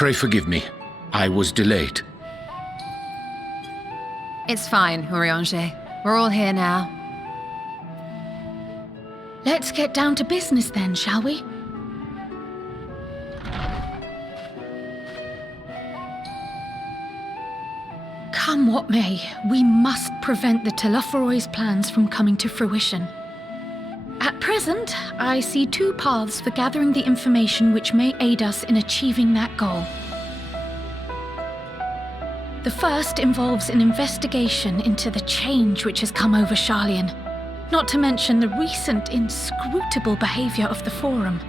Pray forgive me. I was delayed. It's fine, Urianger. We're all here now. Let's get down to business then, shall we? Come what may, we must prevent the Telophoroid's plans from coming to fruition. At present, I see two paths for gathering the information which may aid us in achieving that goal. The first involves an investigation into the change which has come over Sharlayan, not to mention the recent inscrutable behavior of the Forum.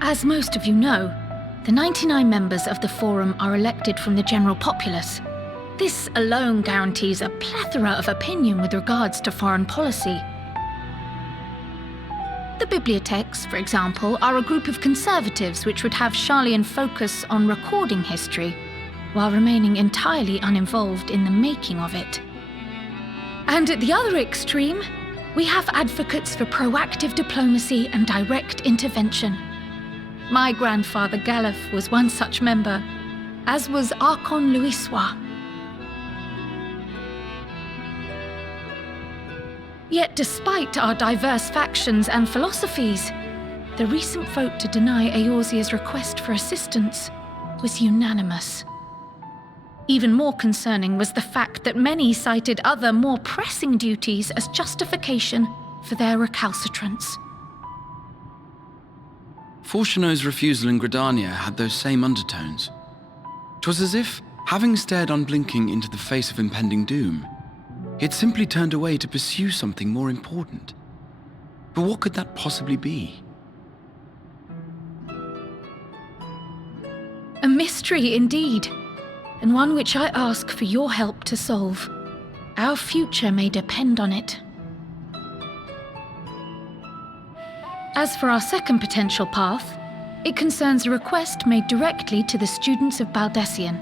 As most of you know, the 99 members of the Forum are elected from the general populace. This alone guarantees a plethora of opinion with regards to foreign policy. The bibliotheques, for example, are a group of conservatives which would have Sharlayan focus on recording history, while remaining entirely uninvolved in the making of it. And at the other extreme, we have advocates for proactive diplomacy and direct intervention. My grandfather Galef was one such member, as was Archon Louisois. Yet despite our diverse factions and philosophies, the recent vote to deny Eorzea's request for assistance was unanimous. Even more concerning was the fact that many cited other, more pressing duties as justification for their recalcitrance. Fortuno's refusal in Gridania had those same undertones. 'Twas as if, having stared unblinking into the face of impending doom, he had simply turned away to pursue something more important. But what could that possibly be? A mystery indeed, and one which I ask for your help to solve. Our future may depend on it. As for our second potential path, it concerns a request made directly to the students of Baldessian.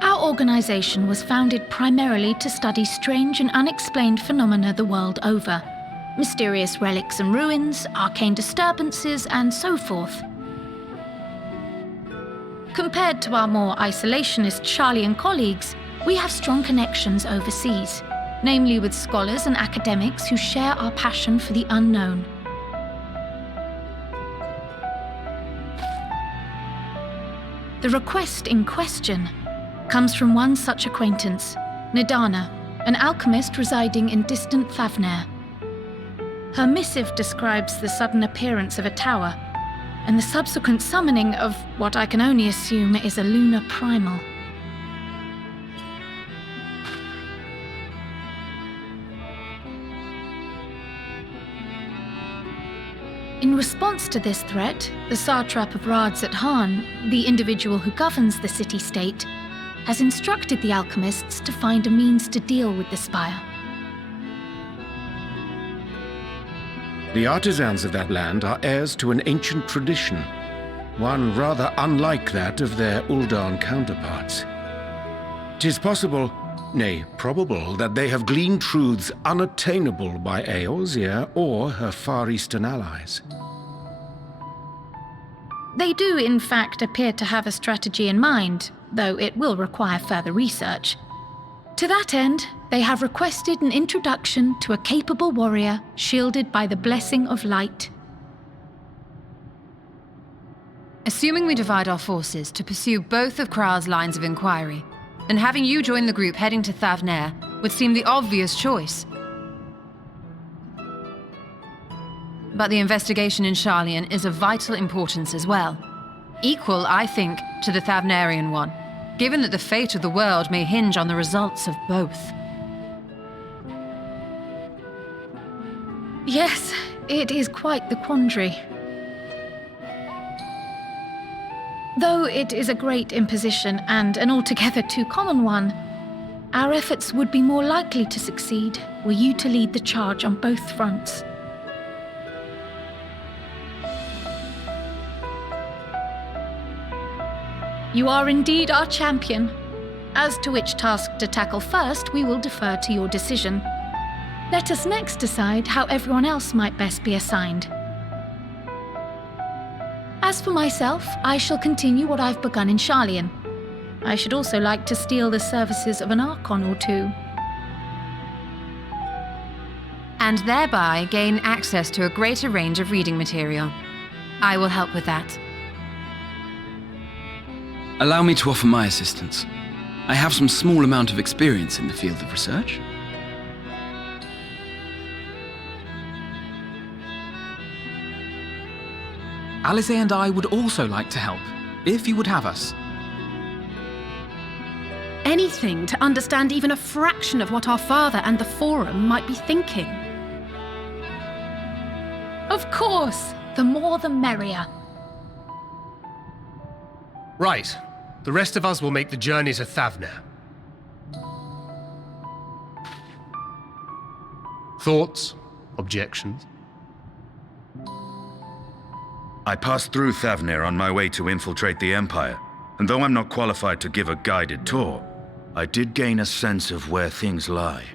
Our organization was founded primarily to study strange and unexplained phenomena the world over, mysterious relics and ruins, arcane disturbances, and so forth. Compared to our more isolationist Sharlayan colleagues, we have strong connections overseas, namely with scholars and academics who share our passion for the unknown. The request in question comes from one such acquaintance, Nidana, an alchemist residing in distant Thavnair. Her missive describes the sudden appearance of a tower, and the subsequent summoning of what I can only assume is a lunar primal. In response to this threat, the satrap of Radzat-Han, the individual who governs the city-state, has instructed the alchemists to find a means to deal with the spire. The artisans of that land are heirs to an ancient tradition, one rather unlike that of their Uldan counterparts. 'Tis possible, nay, probable, that they have gleaned truths unattainable by Eorzea or her Far Eastern allies. They do, in fact, appear to have a strategy in mind, though it will require further research. To that end, they have requested an introduction to a capable warrior shielded by the blessing of light. Assuming we divide our forces to pursue both of Kral's lines of inquiry, and having you join the group heading to Thavnair would seem the obvious choice. But the investigation in Sharlayan is of vital importance as well. Equal, I think, to the Thavnairian one, given that the fate of the world may hinge on the results of both. Yes, it is quite the quandary. Though it is a great imposition and an altogether too common one, our efforts would be more likely to succeed were you to lead the charge on both fronts. You are indeed our champion. As to which task to tackle first, we will defer to your decision. Let us next decide how everyone else might best be assigned. As for myself, I shall continue what I've begun in Sharlayan. I should also like to steal the services of an Archon or two. And thereby gain access to a greater range of reading material. I will help with that. Allow me to offer my assistance. I have some small amount of experience in the field of research. Alice and I would also like to help, if you would have us. Anything to understand even a fraction of what our father and the Forum might be thinking. Of course, the more the merrier. Right. The rest of us will make the journey to Thavner. Thoughts? Objections? I passed through Thavner on my way to infiltrate the Empire, and though I'm not qualified to give a guided tour, I did gain a sense of where things lie.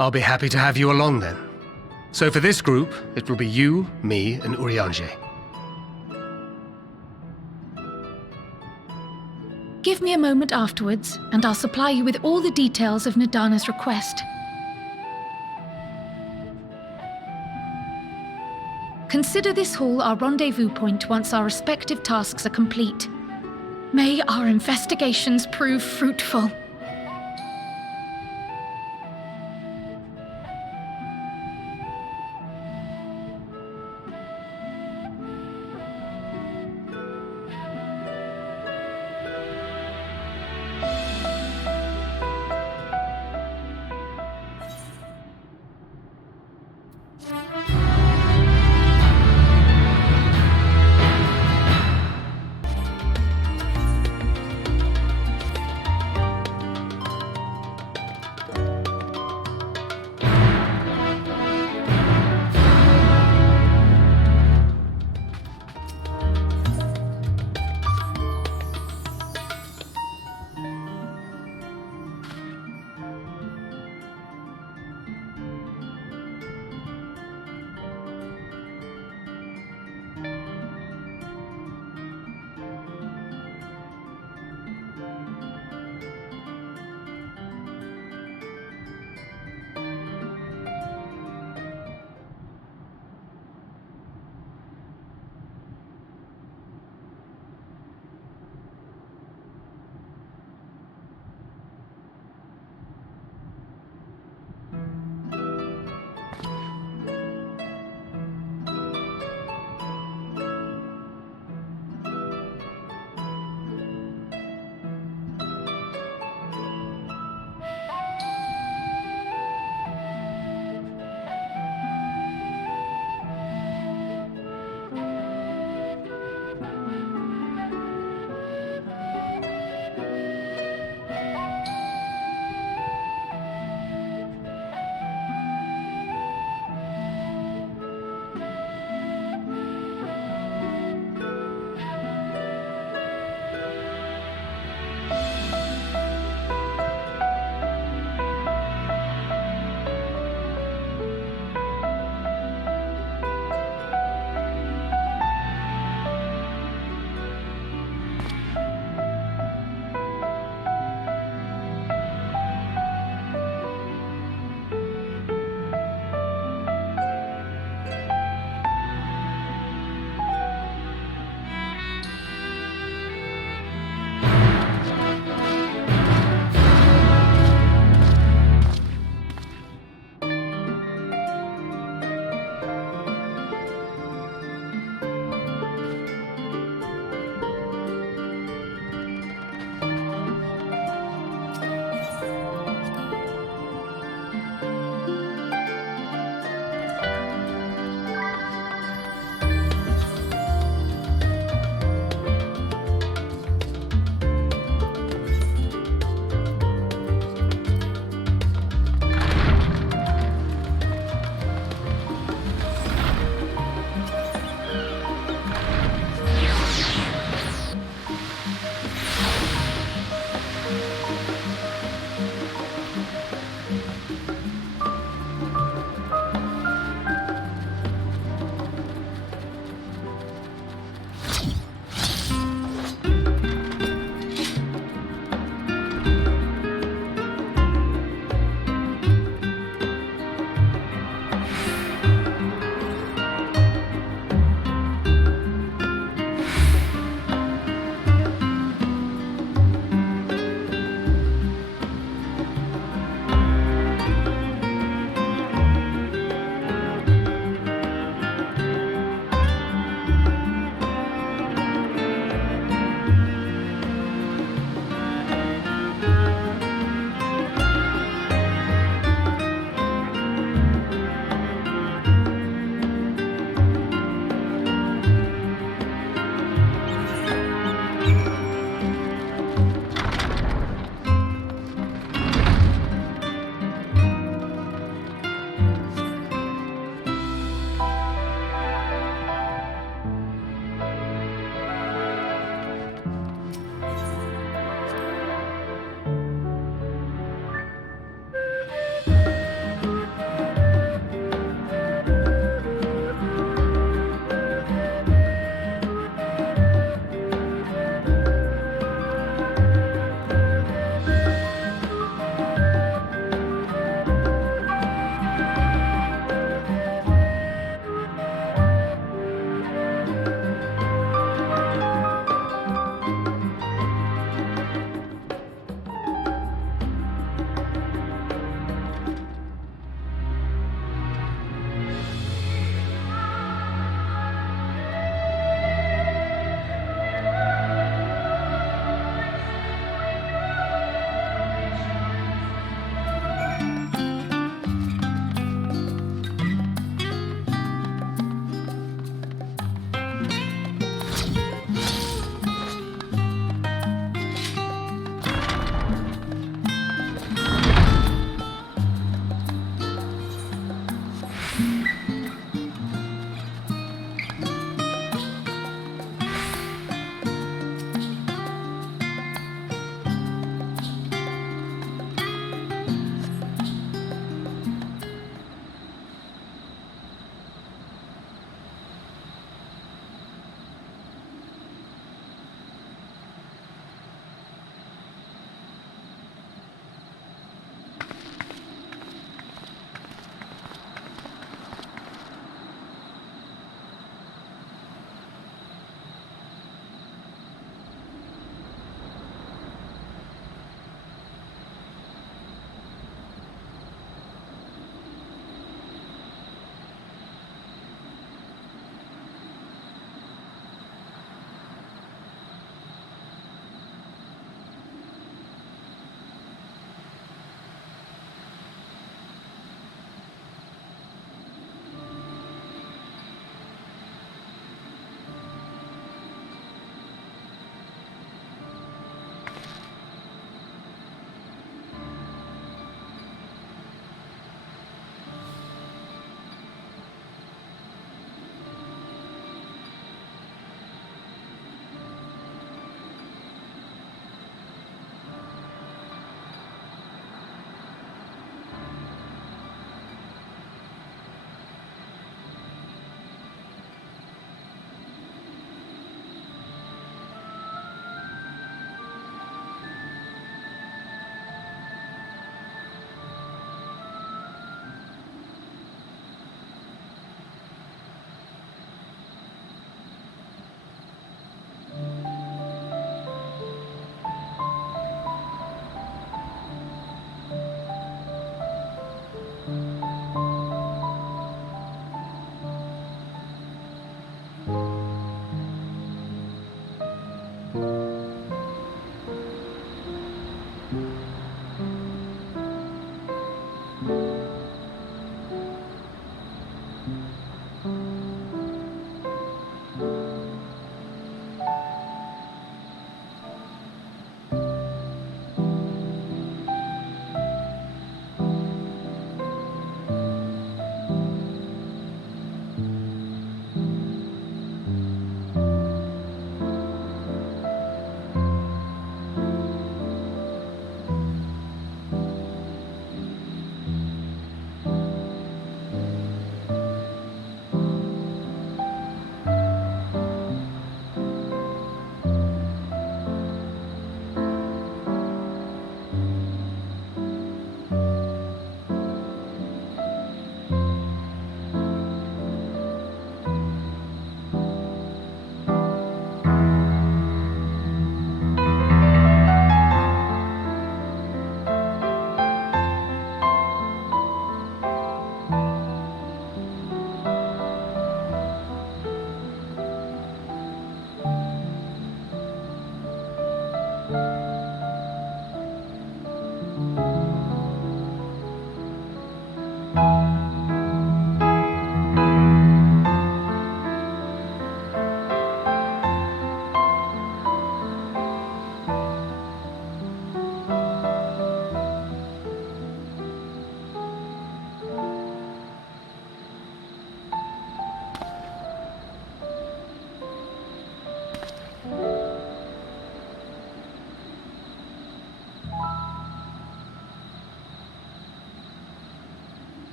I'll be happy to have you along then. So for this group, it will be you, me, and Urianger. Give me a moment afterwards, and I'll supply you with all the details of Nadana's request. Consider this hall our rendezvous point once our respective tasks are complete. May our investigations prove fruitful.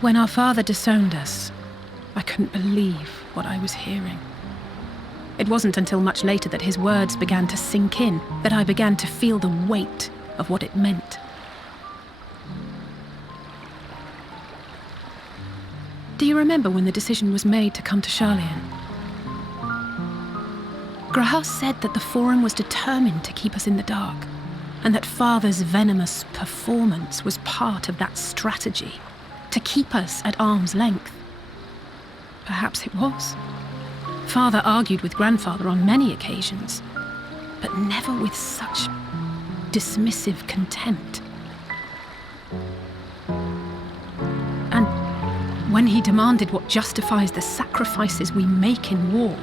When our father disowned us, I couldn't believe what I was hearing. It wasn't until much later that his words began to sink in, that I began to feel the weight of what it meant. Do you remember when the decision was made to come to Sharlayan? Gshade said that the Forum was determined to keep us in the dark, and that Father's venomous performance was part of that strategy, to keep us at arm's length. Perhaps it was. Father argued with Grandfather on many occasions, but never with such dismissive contempt. And when he demanded what justifies the sacrifices we make in war,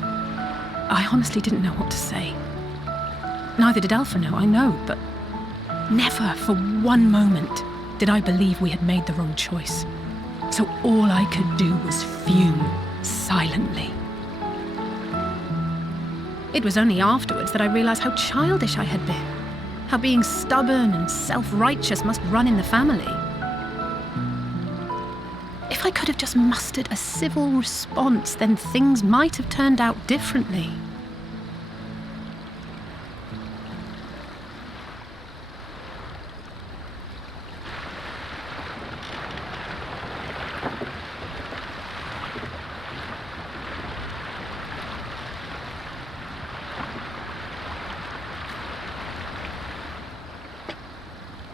I honestly didn't know what to say. Neither did Alpha know, I know, but never for one moment did I believe we had made the wrong choice. So all I could do was fume silently. It was only afterwards that I realized how childish I had been, how being stubborn and self-righteous must run in the family. If I could have just mustered a civil response, then things might have turned out differently.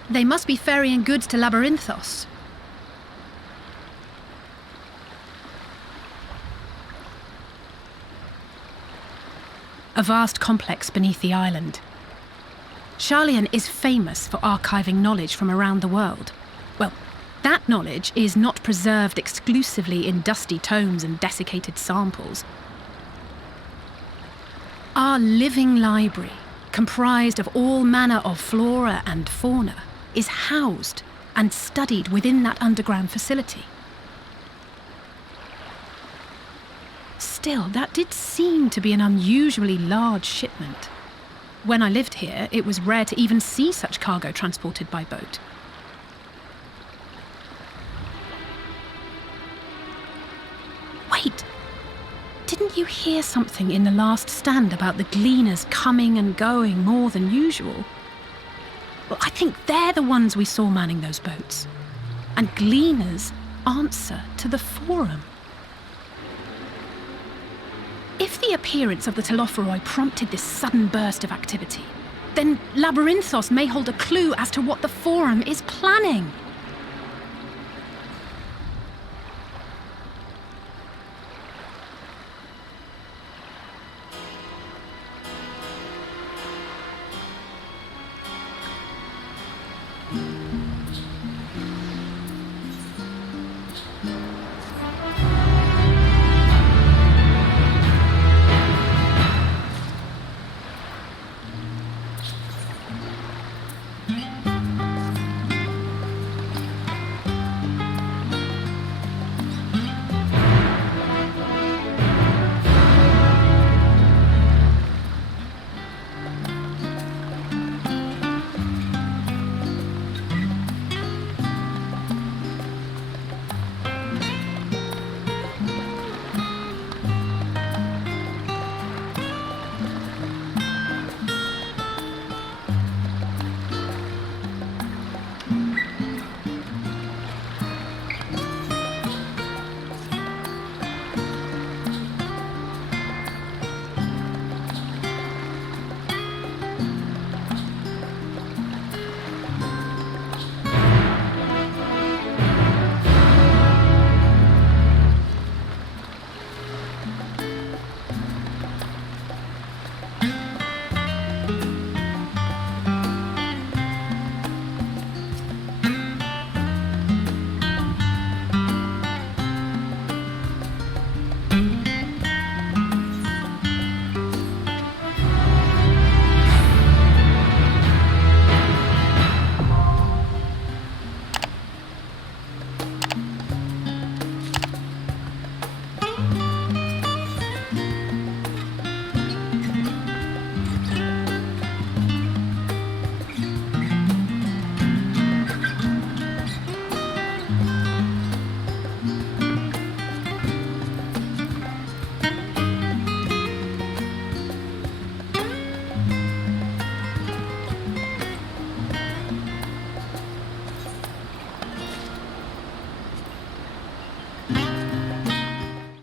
They must be ferrying goods to Labyrinthos. A vast complex beneath the island. Sharlayan is famous for archiving knowledge from around the world. Well, that knowledge is not preserved exclusively in dusty tomes and desiccated samples. Our living library, comprised of all manner of flora and fauna, is housed and studied within that underground facility. Still, that did seem to be an unusually large shipment. When I lived here, it was rare to even see such cargo transported by boat. Wait! Didn't you hear something in the last stand about the gleaners coming and going more than usual? Well, I think they're the ones we saw manning those boats. And gleaners answer to the Forum. If the appearance of the Telophoroi prompted this sudden burst of activity, then Labyrinthos may hold a clue as to what the Forum is planning.